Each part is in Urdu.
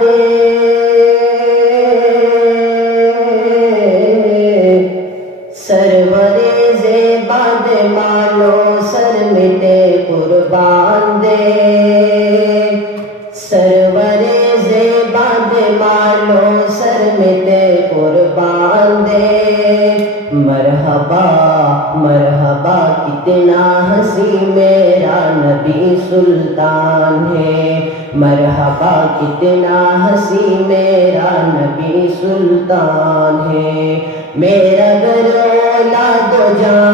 دے سرور زیباد مالو سر مٹے قربان دے سرور زیباد مالو سر مٹے قربان دے مرحبا مرحبا کتنا ہنسی میرا نبی سلطان ہے مرحبا کتنا ہنسی میرا نبی سلطان ہے میرا گھر اولاد و جاں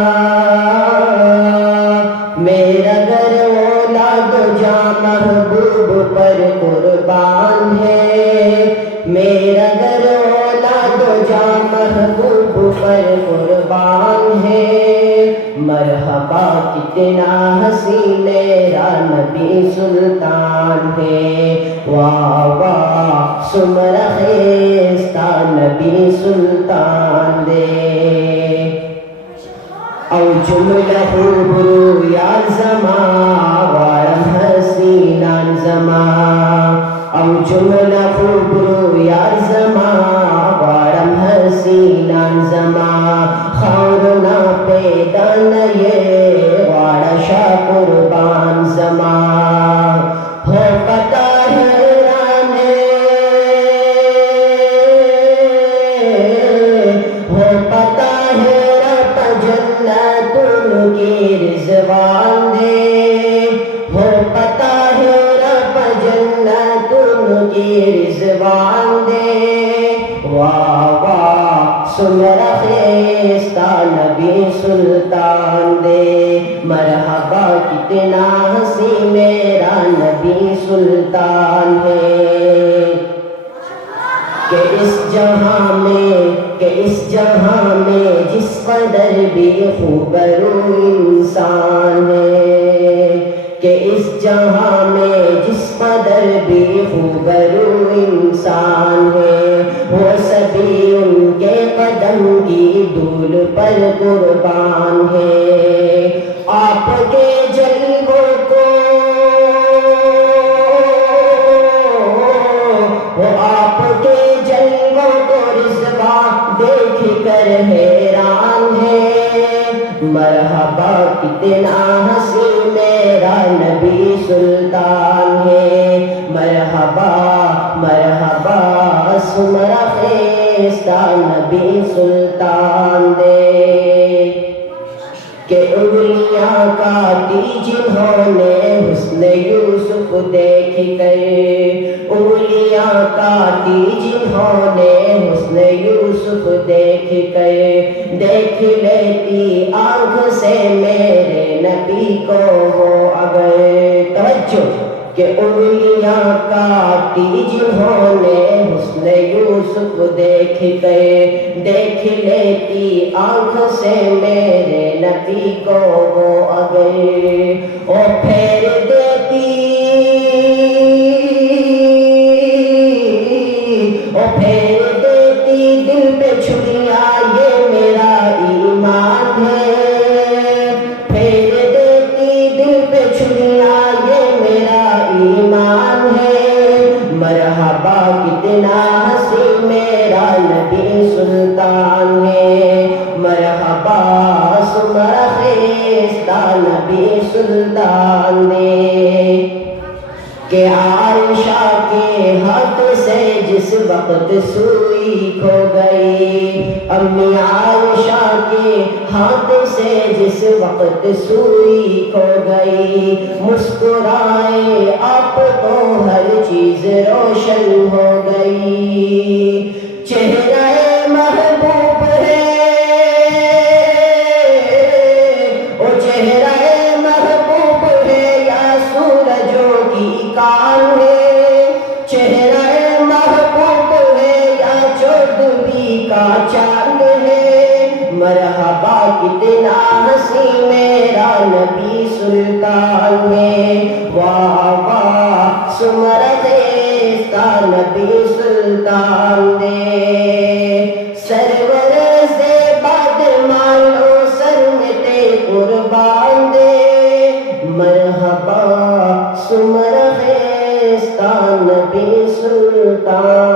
میرا گھر اولاد و جاں محبوب پر قربان ہے میرا گھر اولاد و جاں محبوب پر قربان ہے مرحبا کتنا ہنسی میرا نبی سلطان ہے واہ واہ سمرا خیستہ نبی سلطان دے او جملہ برو یار زمان وارم حسینان زمان او جملہ برو یار زمان وارم حسینان زمان خورنا پیدان یہ وارا شاہ قربان زمان ہو پتا حیران ہو پتا حیرت جنت ان کی رضوان دے ہو پتا حیرت جنت ان کی رضوان دے واہ واہ سمرا خیستہ نبی سلطان دے مرحبا کتنا ہنسی میرا نبی سلطان ہے کہ اس جہاں میں جس قدر بھی خوبرو انسان ہے کہ اس جہاں میں جس قدر بھی خوبرو انسان ہے وہ سبھی ان کے قدم کی دھول پر قربان ہے آپ کے جلووں کو وہ آپ کے جلووں کو رضوا دیکھ کر حیران ہے مرحبا کتنا ہنسی میرا نبی سلطان ہے مرحبا مرحبا سمرا خیستہ نبی سلطان دے کہ انگلیاں کاٹی جنہوں نے حسن یوسف دیکھ کر انگلیاں کاٹی جنہوں نے حسن یوسف دیکھ کر دیکھ لیتی آنکھ سے میرے نبی کو وہ اگر توجہ کہ انگلیاں کاٹی جنہوں نے حسن یوسف دیکھ کر دیکھ لیتی آنکھ سے میرے نبی کو وہ اگر او پھیر دیتی او پھیر دیتی دل پہ چھریاں یہ میرا ایمان ہے پھیر دیتی دل پہ چھریاں یہ میرا ایمان ہے مرحبا کتنا ہنسی میرا نبی سلطان ہے مرحبا سمرا خیستہ نبی سلطان دے کہ عائشہ کے ہاتھ سے جس وقت سوئی کھو گئی امی عائشہ کے ہاتھ سے جس وقت سوئی کھو گئی مسکرائے آپ تو ہر چیز روشن ہو گئی چہرہ محبوب ہے او چہرہ محبوب ہے یا سورجوں کی کان ہے چہرہ محبوب ہے یا چودھویں کا چاند ہے مرحبا کتنا ہنسی میرا نبی سلطان ہے واہ واہ سمرا خیستہ نبی سلطان دے سرور زیباد مالو سر مٹے قربان دے مرحبا سمرا خیستہ نبی سلطان